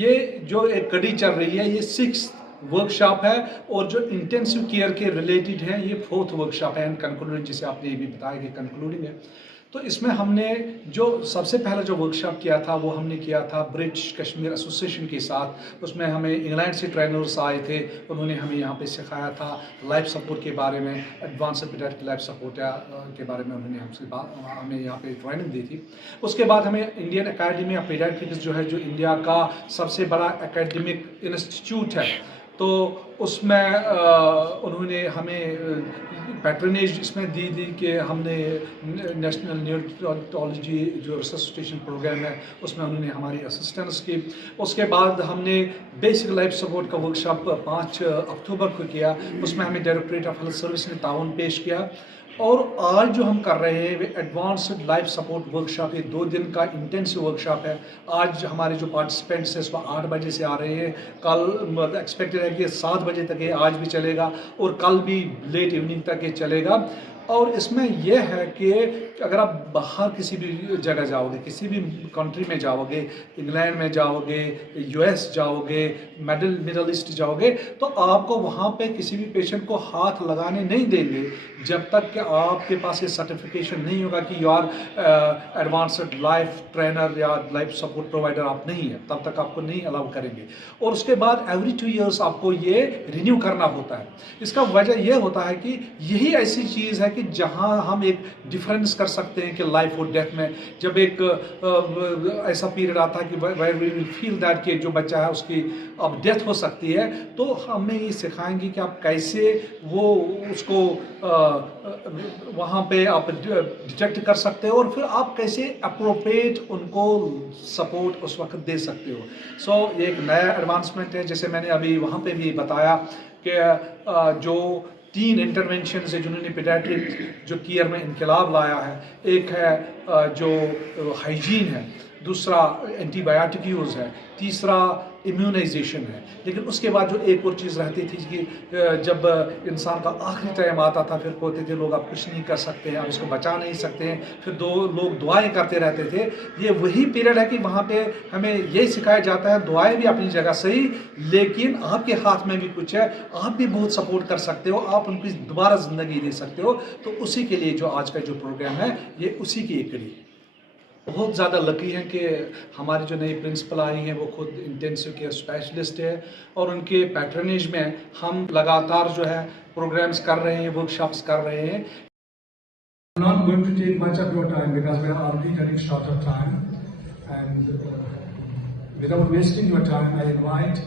ये जो एक कड़ी चल रही है, ये 6th वर्कशॉप है और जो इंटेंसिव केयर के रिलेटेड है ये 4th वर्कशॉप है एंड कंक्लूडिंग, जिसे आपने ये भी बताया कि कंक्लूडिंग है। तो इसमें हमने जो सबसे पहला जो वर्कशॉप किया था वो हमने किया था ब्रिटिश कश्मीर एसोसिएशन के साथ। उसमें हमें इंग्लैंड से ट्रेनर्स आए थे, उन्होंने हमें यहाँ पे सिखाया था लाइफ सपोर्ट के बारे में, एडवांस पीडियाट्रिक लाइफ सपोर्ट के बारे में उन्होंने हमें यहाँ पे ट्रेनिंग दी थी। उसके बाद हमें इंडियन एकेडमी ऑफ पीडियाट्रिक्स जो है, जो इंडिया का सबसे बड़ा एकेडमिक इंस्टीट्यूट है, तो उसमें उन्होंने हमें पैट्रनेज इसमें दी कि हमने नेशनल न्यूरोलॉजी जो रिसर्चिटेशन प्रोग्राम है उसमें उन्होंने हमारी असिस्टेंस की। उसके बाद हमने बेसिक लाइफ सपोर्ट का वर्कशॉप 5 अक्टूबर को किया, उसमें हमें डायरेक्टरेट ऑफ हेल्थ सर्विस ने ताउन पेश किया। और आज जो हम कर रहे हैं वे एडवांस्ड लाइफ सपोर्ट वर्कशॉप, ये 2 दिन का इंटेंसिव वर्कशॉप है। आज हमारे जो पार्टिसिपेंट्स हैं सुबह 8 बजे से आ रहे हैं, कल एक्सपेक्टेड है कि 7 बजे तक ये आज भी चलेगा और कल भी लेट इवनिंग तक ये चलेगा। और इसमें यह है कि अगर आप बाहर किसी भी जगह जाओगे, किसी भी कंट्री में जाओगे, इंग्लैंड में जाओगे, यूएस जाओगे, मिडल ईस्ट जाओगे, तो आपको वहाँ पे किसी भी पेशेंट को हाथ लगाने नहीं देंगे जब तक कि आपके पास ये सर्टिफिकेशन नहीं होगा कि you are advanced life trainer या लाइफ सपोर्ट प्रोवाइडर आप नहीं है, तब तक आपको नहीं अलाउ करेंगे। और उसके बाद एवरी 2 ईयर्स आपको ये रिन्यू करना होता है। इसका वजह यह होता है कि यही ऐसी चीज़ है कि जहां हम एक डिफरेंस कर सकते हैं कि लाइफ और डेथ में। जब एक ऐसा पीरियड आता है कि where we will feel that कि जो बच्चा है उसकी अब डेथ हो सकती है, तो हमें ये सिखाएंगे कि आप कैसे वो उसको वहाँ पे आप डिटेक्ट कर सकते हो और फिर आप कैसे अप्रोप्रिएट उनको सपोर्ट उस वक्त दे सकते हो। सो ये एक नया एडवांसमेंट है। जैसे मैंने अभी वहाँ पे भी बताया कि जो 3 इंटरवेंशन है जिन्होंने पीडियाट्रिक जो केयर में इनकलाब लाया है, एक है जो हाइजीन है, दूसरा एंटीबायोटिक यूज़ है, तीसरा इम्यूनाइजेशन है। लेकिन उसके बाद जो एक और चीज़ रहती थी कि जब इंसान का आखिरी टाइम आता था फिर कहते थे लोग आप कुछ नहीं कर सकते हैं, आप इसको बचा नहीं सकते हैं, फिर लोग दुआएं करते रहते थे। ये वही पीरियड है कि वहाँ पे हमें यही सिखाया जाता है, दुआएं भी अपनी जगह सही, लेकिन आपके हाथ में भी कुछ है, आप भी बहुत सपोर्ट कर सकते हो, आप उनकी दोबारा ज़िंदगी दे सकते हो। तो उसी के लिए जो आज का जो प्रोग्राम है ये उसी की एक कड़ी है। बहुत ज़्यादा लकी हैं कि हमारी जो नई प्रिंसिपल आई हैं वो खुद इंटेंसिव केयर स्पेशलिस्ट है और उनके पैट्रनेज में हम लगातार जो है प्रोग्राम्स कर रहे हैं, वर्कशॉप्स कर रहे हैं। I'm not going to take much of your time because we are already running short of time, and without wasting your time, I invite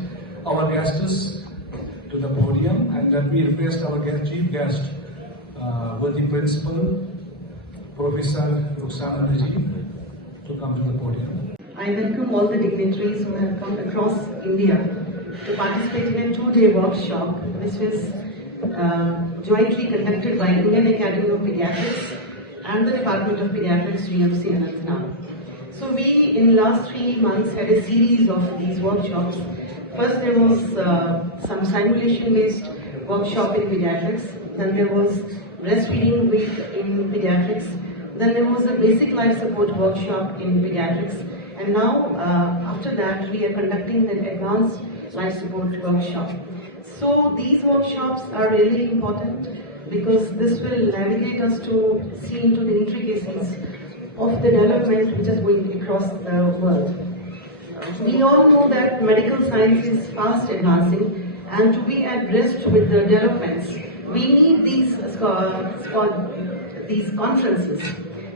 our guests to the podium, and then we request our chief guest, with the principal, Professor Rukhsana Najib, to come to the podium. I welcome all the dignitaries who have come across India to participate in a 2-day workshop which was jointly conducted by Indian Academy of Pediatrics and the Department of Pediatrics, GMC Anantnag. So we in last 3 months had a series of these workshops. First there was some simulation based workshop in pediatrics, then there was breastfeeding week in pediatrics, then there was a basic life support workshop in pediatrics, and now after that we are conducting the advanced life support workshop. So these workshops are really important because this will navigate us to see into the intricacies of the development which is going across the world. We all know that medical science is fast advancing, and to be abreast with the developments, we need these conferences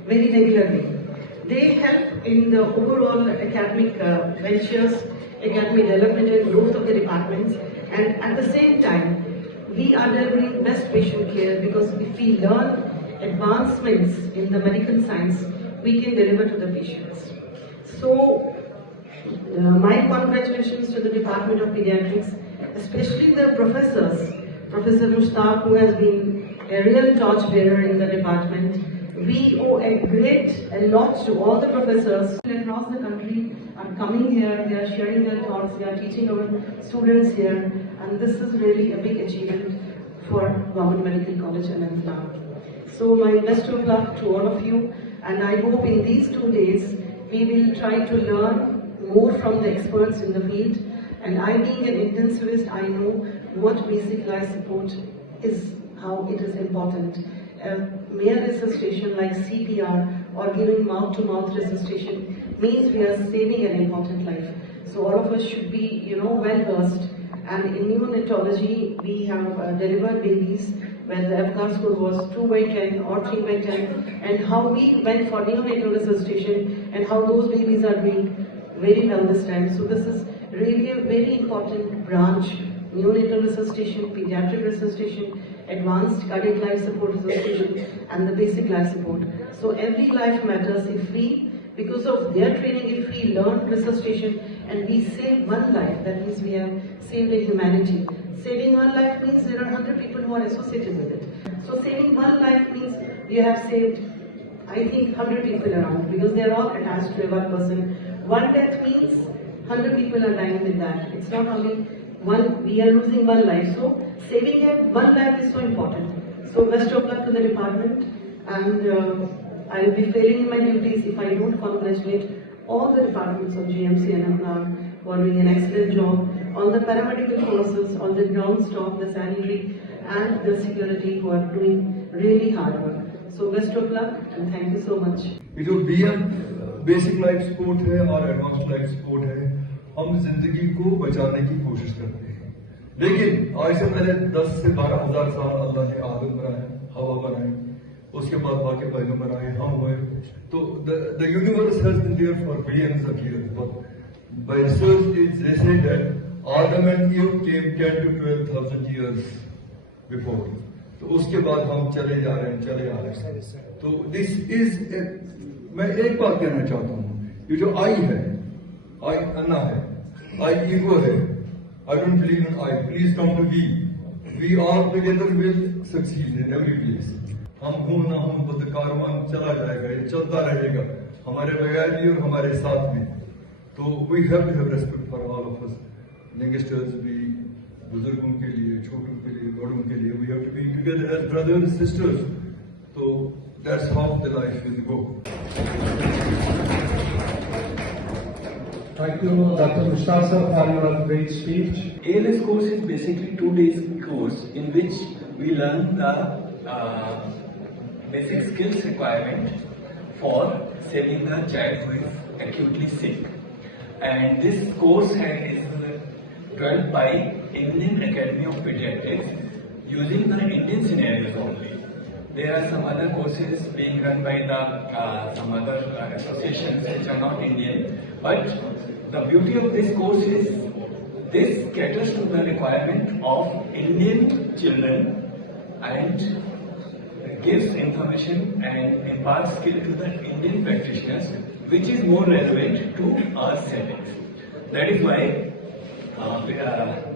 very regularly. They help in the overall academic ventures, academic development and growth of the departments, and at the same time, we are delivering best patient care because if we learn advancements in the medical science, we can deliver to the patients. So, my congratulations to the Department of Pediatrics, especially the professors, Professor Mushtaq, who has been a real torchbearer in the department. We owe a lot to all the professors across the country are coming here, they are sharing their thoughts, they are teaching our students here, and this is really a big achievement for Government Medical College Anantnag. So my best of luck to all of you, and I hope in these 2 days we will try to learn more from the experts in the field. And I being an intensivist, I know what basic life support is, how it is important. Mere resuscitation like CPR or giving mouth-to-mouth resuscitation means we are saving an important life. So all of us should be, well versed. And in neonatology, we have delivered babies where the FCAR score was 2/10 or 3/10, and how we went for neonatal resuscitation and how those babies are doing very well this time. So this is really a very important branch: neonatal resuscitation, pediatric resuscitation, advanced cardiac life support resuscitation, and the basic life support. So every life matters. If we, because of their training, if we learn resuscitation and we save one life, that means we have saved a humanity. Saving one life means there are 100 people who are associated with it. So saving one life means you have saved, I think, 100 people around, because they are all attached to one person. One death means 100 people are dying with that. It's not only one, we are losing one life. So saving one life is so important. So best of luck to the department, and I will be failing in my duties if I don't congratulate all the departments of GMC and FCAR who are doing an excellent job, all the paramedical forces, all the ground staff, the sanitary and the security who are doing really hard work. So best of luck and thank you so much. ये जो BM basic life support है और advanced life support है, हम जिंदगी को बचाने की कोशिश करते हैं। लेकिन आज से पहले 10 से 12 हजार साल अल्लाह ने आदम बनाए, हवा बनाई, उसके बाद बाकी पैगंबर आए, हम हुए। तो the universe has been there for billions of years, but by research they say that Adam and Eve came 10 to 12,000 years before. तो उसके बाद हम चले जा रहे हैं। तो दिस इज, मैं एक बात कहना चाहता हूँ, ये जो आई है, आई अन्ना है, आई ईगो है, I don't believe in I, please come to we all together will succeed in every place. हम हूं ना हूं, बुद्ध कारवान चला जाएगा, ये चलता रहेगा, हमारे बगैर भी और हमारे साथ भी। तो we have to have respect for all of us, youngsters भी, बुजुर्गों के लिए, छोटों के लिए, बड़ों के लिए, we have to be together as brothers and sisters. तो that's how the life will go. Thank you, Dr. Mushtaq sir, for your great speech. ALS course is basically 2 days course in which we learn the basic skills requirement for saving the child who is acutely sick. And this course is developed by Indian Academy of Pediatrics using the Indian scenarios only. There are some other courses being run by some other associations which are not Indian, but the beauty of this course is this caters to the requirement of Indian children and gives information and imparts skill to the Indian practitioners, which is more relevant to our settings. That is why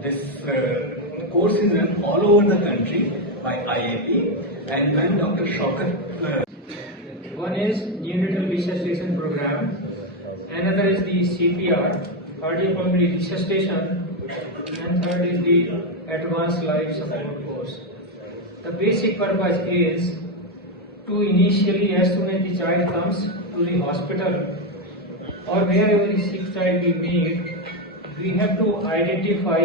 this course is run all over the country by IAP, and when Dr. Shaukat. One is neonatal resuscitation program, another is the CPR, cardiopulmonary resuscitation, and third is the advanced life support course. The basic purpose is to initially, as soon as the child comes to the hospital or wherever the sick child we meet, we have to identify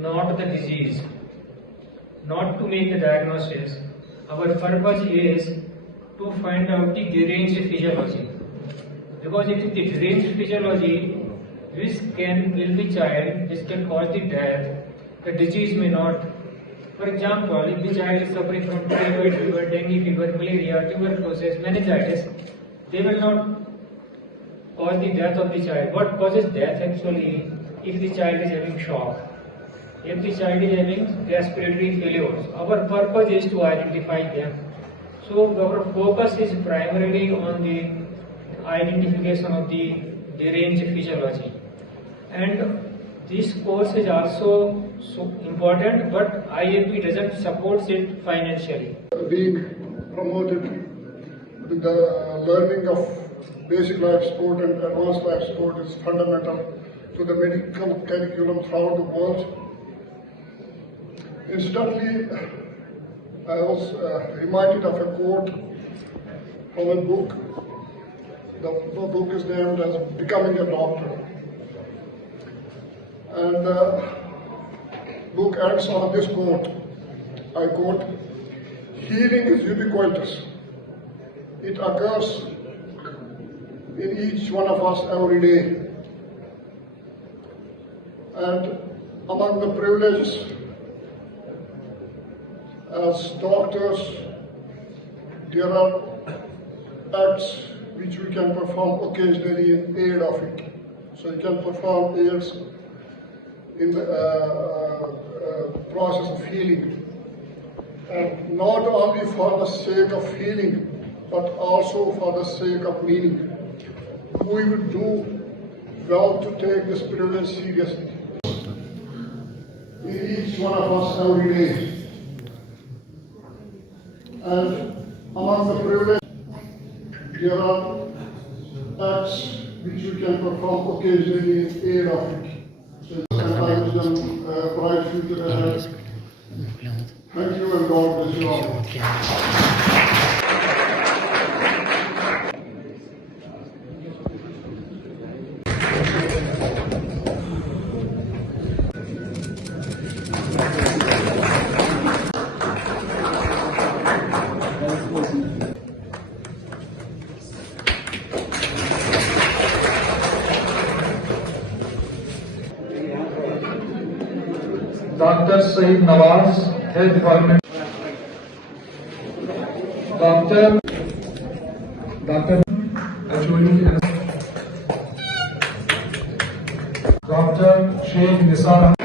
not the disease, not to make the diagnosis. Our purpose is to find out the deranged physiology, because it is the deranged physiology which can kill the child, which can cause the death. The disease may not. For example, if the child is suffering from typhoid fever, dengue fever, malaria, tuberculosis, meningitis, they will not cause the death of the child. What causes death actually? If the child is having shock, if the child is having respiratory failures, our purpose is to identify them. So our focus is primarily on the identification of the deranged physiology. And this course is also so important, but IAP doesn't support it financially. Being promoted with the learning of basic life support and advanced life support is fundamental to the medical curriculum throughout the world. Incidentally, I was reminded of a quote from a book. The book is named as Becoming a Doctor. And book ends on this quote. I quote, "Healing is ubiquitous. It occurs in each one of us every day. And among the privileges as doctors, there are acts which we can perform occasionally in aid of it. So you can perform aids in the process of healing. And not only for the sake of healing, but also for the sake of meaning. We would do well to take this privilege seriously. In each one of us every day. And among the privileges, there are acts which you can perform occasionally in aid of it. So I wish them a bright future ahead. Thank you and God bless you all. Dr. Saeed Nawaz, Health Department. Dr. Ajoli, Dr. Sheikh Nisar.